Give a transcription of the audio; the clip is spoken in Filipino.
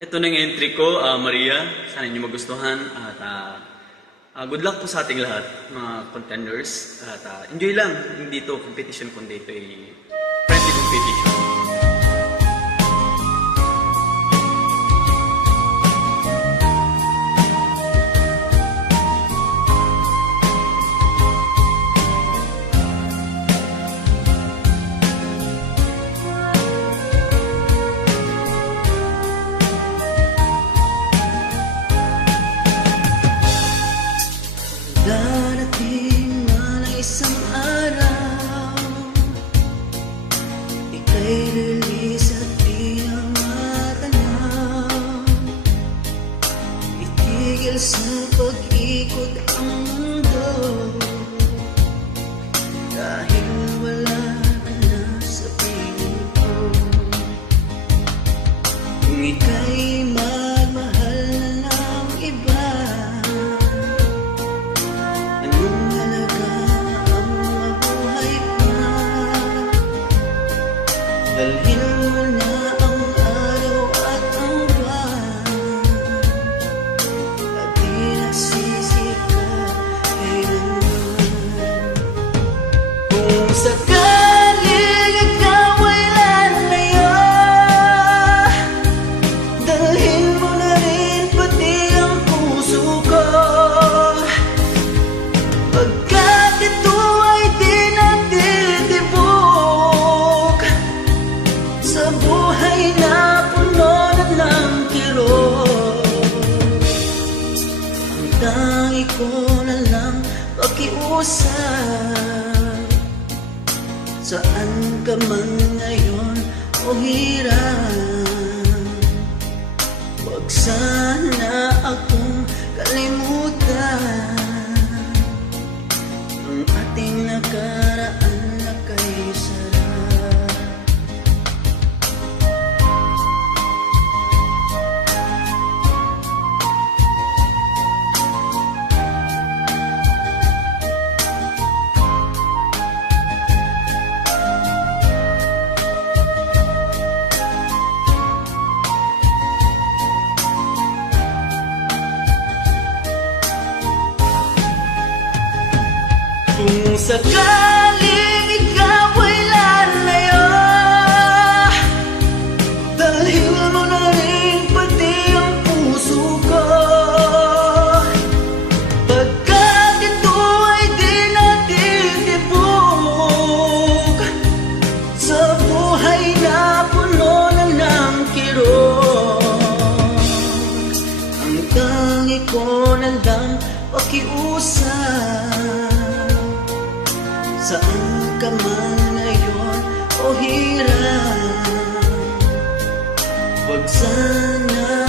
Ito na yung entry ko, Maria. Sana niyo magustuhan. At good luck po sa ating lahat, mga contenders. At enjoy lang. Hindi ito competition, kundi ito ay friendly competition. Darating man ang isang araw, ika'y lilis at di na matanaw. Itigil sa pag-ikot ang mundo, dahil wala ka na sa piling ko. Kung ika'y magmahal na ng iba, dalhin mo na ang araw at ang buwan, at di nagsisi ka kailanman. Kung sakaling ikaw ay lalayo, dalhin mo na rin pati ang puso ko, pagkat ito ay di nagtitibok sa buhay na puno na ng kirot. Ang tangi ko na lang pakiusap, saan ka man ngayon o hirap, huwag sana akong kalimutan ang ating nakaraan na kay sarap. Kung sakaling ikaw ay lalayo, dalhin mo na rin pati ang puso ko, pagkat ito ay di natitibok sa buhay na puno na ng kirot. Ang tangi ko na lang pakiusap, saan ka man ngayon o hirap, huwag sana